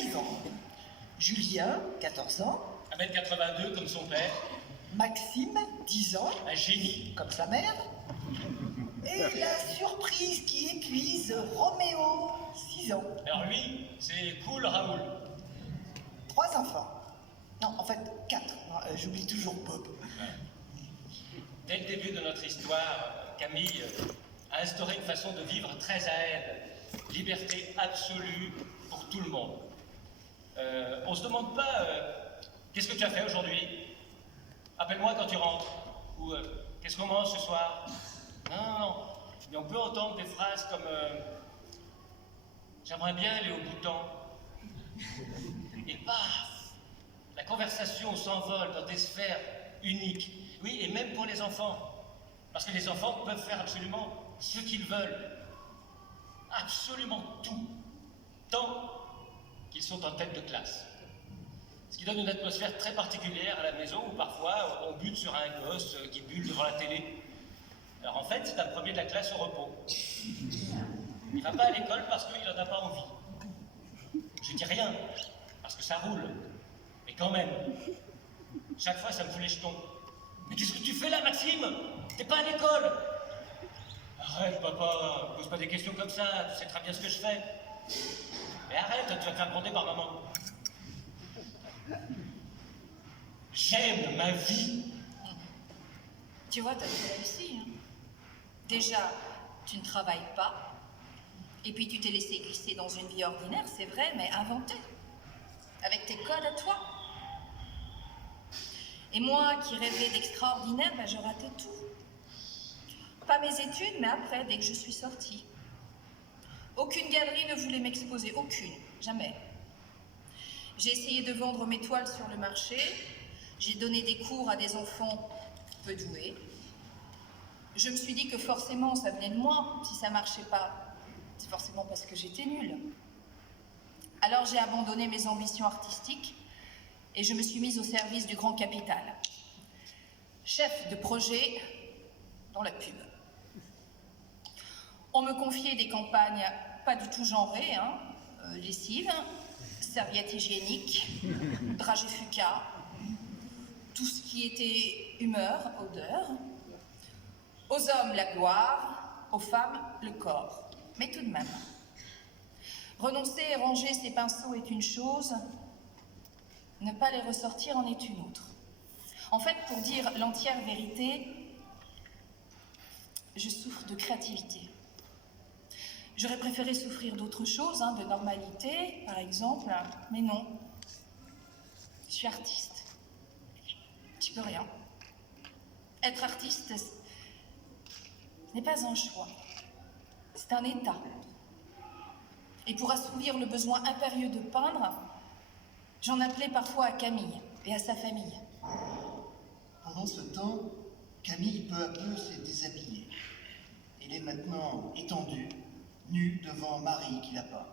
vivants. Julien, 14 ans. 1m82 comme son père. Maxime, 10 ans. Un génie. Comme sa mère. Et la surprise qui épuise, Roméo, 6 ans. Alors lui, c'est Cool Raoul. 3 enfants. Non, en fait, 4. J'oublie toujours Bob. Dès le début de notre histoire, Camille a instauré une façon de vivre très à elle. Liberté absolue pour tout le monde. On se demande pas qu'est-ce que tu as fait aujourd'hui? Appelle-moi quand tu rentres. Ou qu'est-ce qu'on mange ce soir? Non. Mais on peut entendre des phrases comme j'aimerais bien aller au Bhoutan. Et paf, la conversation s'envole dans des sphères uniques. Oui, et même pour les enfants. Parce que les enfants peuvent faire absolument ce qu'ils veulent. Absolument tout. Tant qu'ils sont en tête de classe. Ce qui donne une atmosphère très particulière à la maison où parfois on bute sur un gosse qui bulle devant la télé. Alors en fait, c'est un premier de la classe au repos. Il va pas à l'école parce qu'il n'en a pas envie. Je dis rien, parce que ça roule. Mais quand même, chaque fois ça me fout les jetons. Mais qu'est-ce que tu fais là, Maxime? T'es pas à l'école? Arrête, papa, pose pas des questions comme ça, tu sais très bien ce que je fais. Mais arrête, tu vas te faire gronder par maman. J'aime ma vie. Tu vois, t'as tout réussi. Hein. Déjà, tu ne travailles pas. Et puis tu t'es laissé glisser dans une vie ordinaire, c'est vrai, mais inventée. Avec tes codes à toi. Et moi, qui rêvais d'extraordinaire, ben, je ratais tout. Pas mes études, mais après, dès que je suis sortie. Aucune galerie ne voulait m'exposer, aucune, jamais. J'ai essayé de vendre mes toiles sur le marché. J'ai donné des cours à des enfants peu doués. Je me suis dit que forcément, ça venait de moi. Si ça marchait pas, c'est forcément parce que j'étais nulle. Alors j'ai abandonné mes ambitions artistiques et je me suis mise au service du grand capital. Chef de projet dans la pub. On me confiait des campagnes pas du tout genrées, hein, lessive, serviettes hygiéniques, dragées fuca, tout ce qui était humeur, odeur. Aux hommes, la gloire, aux femmes, le corps. Mais tout de même. Renoncer et ranger ses pinceaux est une chose, ne pas les ressortir en est une autre. En fait, pour dire l'entière vérité, je souffre de créativité. J'aurais préféré souffrir d'autre chose, hein, de normalité, par exemple, mais non. Je suis artiste. Tu peux rien. Être artiste, ce n'est pas un choix. C'est un état. Et pour assouvir le besoin impérieux de peindre, j'en appelais parfois à Camille et à sa famille. Pendant ce temps, Camille peu à peu s'est déshabillée. Elle est maintenant étendue, nue devant Marie qui l'a pas.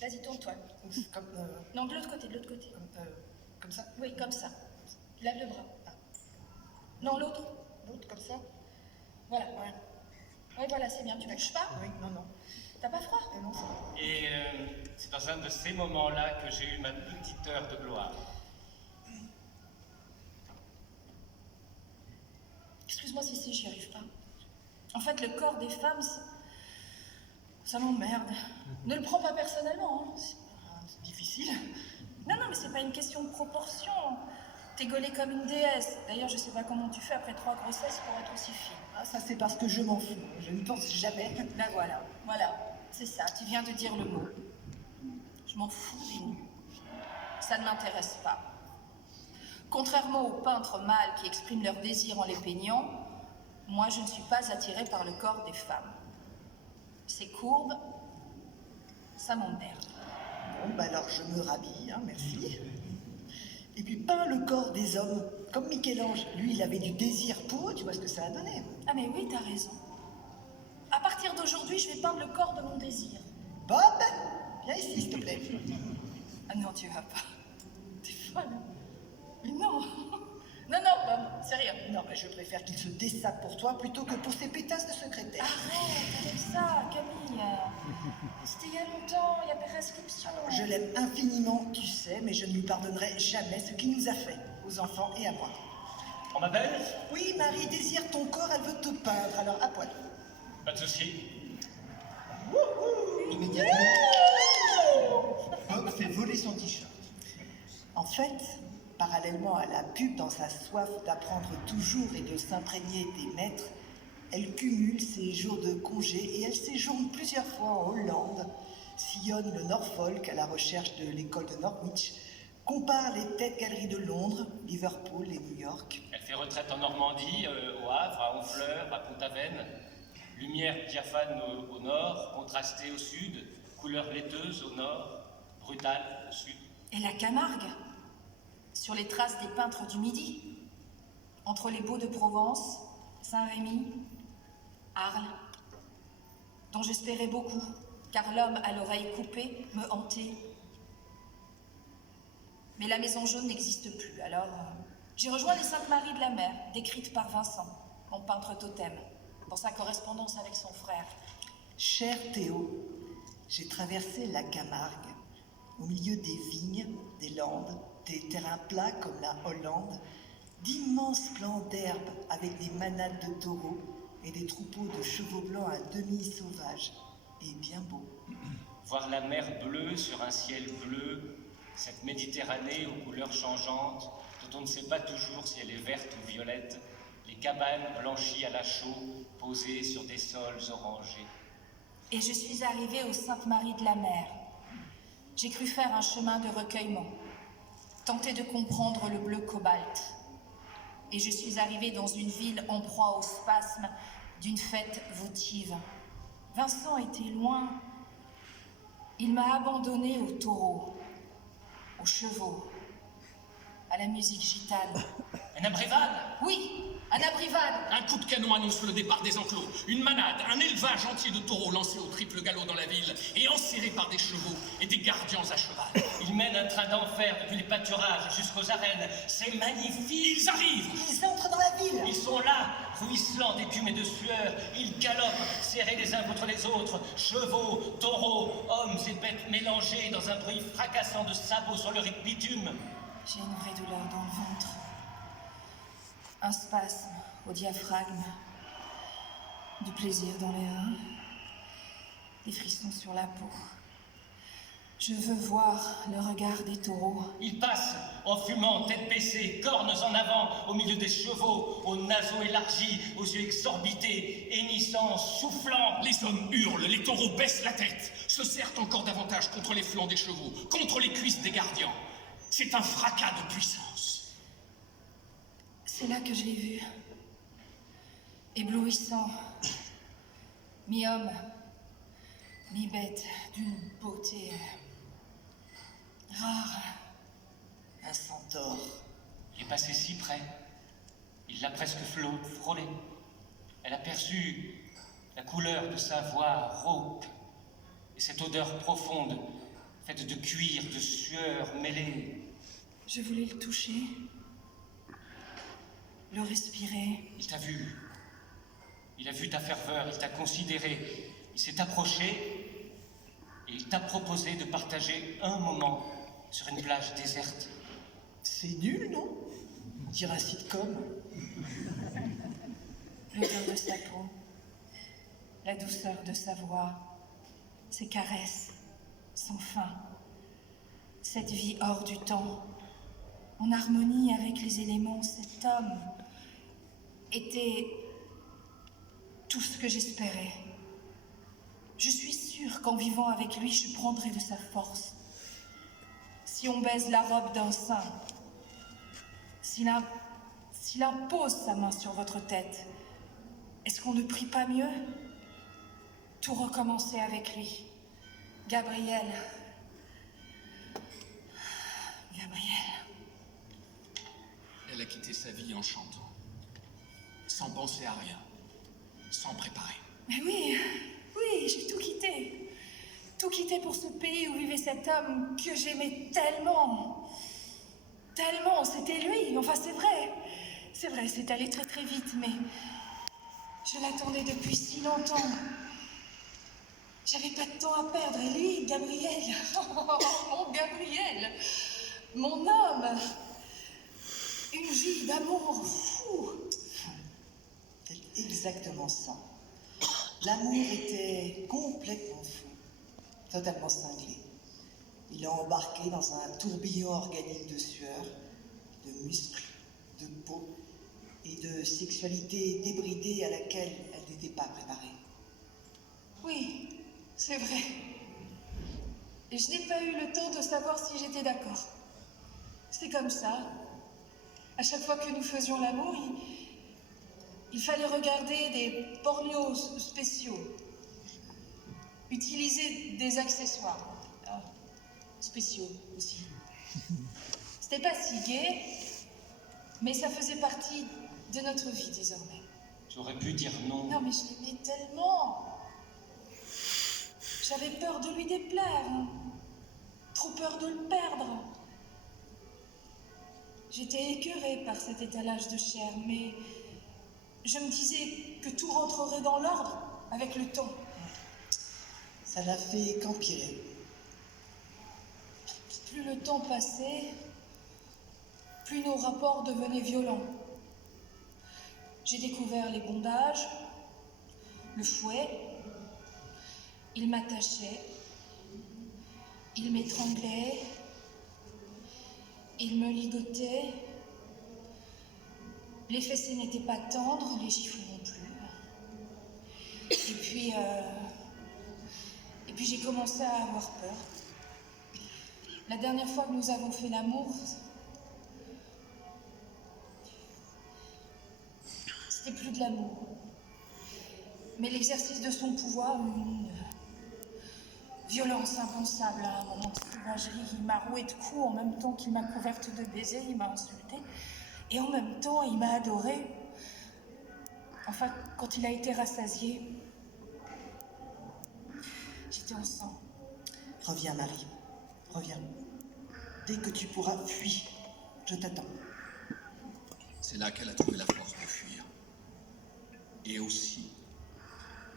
Vas-y, tourne-toi. Comme, Non, de l'autre côté, de l'autre côté. comme ça. Oui, comme ça. Lève le bras. Non, l'autre. L'autre, comme ça. Voilà, voilà. Oui, voilà, c'est bien. Tu ne touches pas? Oui, non. T'as pas froid? Non, ça va. Et c'est dans un de ces moments-là que j'ai eu ma petite heure de gloire. Excuse-moi si j'y arrive pas. En fait, le corps des femmes, ça m'emmerde. Ne le prends pas personnellement, hein. C'est difficile. Non, mais c'est pas une question de proportion. T'es gaulée comme une déesse. D'ailleurs, je sais pas comment tu fais après 3 grossesses pour être aussi fine. Ah, ça, c'est parce que je m'en fous. Je ne pense jamais. Ben voilà, c'est ça, tu viens de dire le mot. Je m'en fous des nus. Ça ne m'intéresse pas. Contrairement aux peintres mâles qui expriment leur désir en les peignant, moi je ne suis pas attirée par le corps des femmes. Ces courbes, ça m'emmerde. Bon, bah alors je me rhabille, hein, merci. Et puis peins le corps des hommes, comme Michel-Ange. Lui, il avait du désir pour eux, tu vois ce que ça a donné. Ah mais oui, t'as raison. À partir d'aujourd'hui, je vais peindre le corps de mon désir. Bob, viens ici, s'il te plaît. Ah non, tu vas pas. T'es folle. Mais non. Non, Bob, sérieux. Non, mais je préfère qu'il se dessape pour toi plutôt que pour ses pétasses de secrétaire. Arrête avec ça, Camille. C'était il y a longtemps, il y a prescription. Je je l'aime infiniment, tu sais, mais je ne lui pardonnerai jamais ce qu'il nous a fait, aux enfants et à moi. Oh, ma belle? Oui, Marie désire ton corps, elle veut te peindre, alors à poil. Pas de souci. Immédiatement, Bob fait voler son t-shirt. En fait, parallèlement à la pub dans sa soif d'apprendre toujours et de s'imprégner des maîtres, elle cumule ses jours de congé et elle séjourne plusieurs fois en Hollande, sillonne le Norfolk à la recherche de l'école de Norwich, compare les têtes galeries de Londres, Liverpool et New York. Elle fait retraite en Normandie, au Havre, à Honfleur, à Pont-Aven. Lumière diaphane au nord, contrastée au sud, couleur laiteuse au nord, brutale au sud. Et la Camargue, sur les traces des peintres du Midi, entre les Baux de Provence, Saint-Rémy, Arles, dont j'espérais beaucoup, car l'homme à l'oreille coupée me hantait. Mais la Maison Jaune n'existe plus, alors j'ai rejoint les Saintes Maries de la Mer, décrites par Vincent, mon peintre totem, dans sa correspondance avec son frère. Cher Théo, j'ai traversé la Camargue, au milieu des vignes, des landes, des terrains plats comme la Hollande, d'immenses plants d'herbe avec des manades de taureaux et des troupeaux de chevaux blancs à demi sauvages et bien beaux. Voir la mer bleue sur un ciel bleu, cette Méditerranée aux couleurs changeantes, dont on ne sait pas toujours si elle est verte ou violette, les cabanes blanchies à la chaux, posées sur des sols orangés. Et je suis arrivée aux Saintes Maries de la Mer. J'ai cru faire un chemin de recueillement, tenter de comprendre le bleu cobalt. Et je suis arrivée dans une ville en proie au spasme d'une fête votive. Vincent était loin. Il m'a abandonnée aux taureaux, aux chevaux, à la musique gitane. Un abréval? Oui, un abrivade. Un coup de canon annonce le départ des enclos. Une manade, un élevage entier de taureaux lancés au triple galop dans la ville et enserrés par des chevaux et des gardiens à cheval. Ils mènent un train d'enfer depuis les pâturages jusqu'aux arènes. C'est magnifique. Ils arrivent! Ils entrent dans la ville. Ils sont là, ruisselants d'écume et de sueur. Ils galopent, serrés les uns contre les autres. Chevaux, taureaux, hommes et bêtes mélangés dans un bruit fracassant de sabots sur le rythme bitume. J'ai une vraie douleur dans le ventre. Un spasme au diaphragme. Du plaisir dans les reins. Des frissons sur la peau. Je veux voir le regard des taureaux. Ils passent, en fumant, tête baissée, cornes en avant, au milieu des chevaux, aux naseaux élargis, aux yeux exorbités, hennissants, soufflants. Les hommes hurlent, les taureaux baissent la tête, se serrent encore davantage contre les flancs des chevaux, contre les cuisses des gardiens. C'est un fracas de puissance. C'est là que je l'ai vu. Éblouissant. Mi-homme, mi-bête, d'une beauté rare. Un centaure. Il est passé si près. Il l'a presque frôlé. Elle a perçu la couleur de sa voix rauque et cette odeur profonde, faite de cuir, de sueur mêlée. Je voulais le toucher, le respirer. Il t'a vu. Il a vu ta ferveur, il t'a considéré. Il s'est approché et il t'a proposé de partager un moment sur une plage déserte. C'est nul, non? On dirait un sitcom. L'odeur de sa peau, la douceur de sa voix, ses caresses, sans fin. Cette vie hors du temps, en harmonie avec les éléments, cet homme était tout ce que j'espérais. Je suis sûre qu'en vivant avec lui, je prendrai de sa force. Si on baise la robe d'un saint, s'il impose sa main sur votre tête, est-ce qu'on ne prie pas mieux? Tout recommencer avec lui. Gabriel. Elle a quitté sa vie en chantant, sans penser à rien, sans préparer. Mais oui, j'ai tout quitté. Tout quitté pour ce pays où vivait cet homme que j'aimais tellement. Tellement, c'était lui. Enfin, c'est vrai, c'est allé très très vite, mais je l'attendais depuis si longtemps. J'avais pas de temps à perdre, et lui, Gabriel, oh, mon Mon homme. Une vie d'amour fou. C'est exactement ça. L'amour était complètement fou, totalement cinglé. Il l'a embarqué dans un tourbillon organique de sueur, de muscles, de peau et de sexualité débridée à laquelle elle n'était pas préparée. Oui, c'est vrai. Et je n'ai pas eu le temps de savoir si j'étais d'accord. C'est comme ça. À chaque fois que nous faisions l'amour, il fallait regarder des pornos spéciaux. Utiliser des accessoires. Spéciaux aussi. C'était pas si gai, mais ça faisait partie de notre vie désormais. J'aurais pu dire non. Non, mais je l'aimais tellement. J'avais peur de lui déplaire. Trop peur de le perdre. J'étais écœurée par cet étalage de chair, mais je me disais que tout rentrerait dans l'ordre avec le temps. Ça n'a fait qu'empirer. Plus le temps passait, plus nos rapports devenaient violents. J'ai découvert les bondages, le fouet. Il m'attachait, il m'étranglait, il me ligotait. Les fessées n'étaient pas tendres, les gifles non plus. Et puis j'ai commencé à avoir peur. La dernière fois que nous avons fait l'amour, c'était plus de l'amour, mais l'exercice de son pouvoir, une violence impensable. À un moment de sauvagerie, il m'a roué de coups en même temps qu'il m'a couverte de baisers, il m'a insultée, et en même temps, il m'a adorée. Enfin, quand il a été rassasié, j'étais en sang. Reviens, Marie. Reviens. Dès que tu pourras, fuis. Je t'attends. C'est là qu'elle a trouvé la force de fuir. Et aussi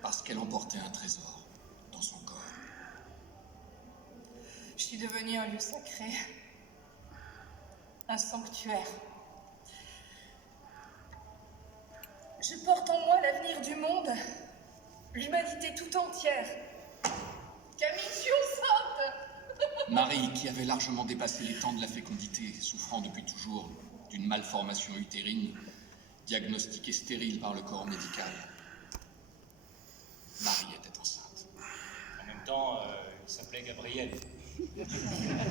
parce qu'elle emportait un trésor dans son corps. Je suis devenue un lieu sacré, un sanctuaire. Je porte en moi l'avenir du monde, l'humanité tout entière. Camille, je suis enceinte. Marie, qui avait largement dépassé les temps de la fécondité, souffrant depuis toujours d'une malformation utérine, diagnostiquée stérile par le corps médical. Marie était enceinte. En même temps, il s'appelait Gabriel.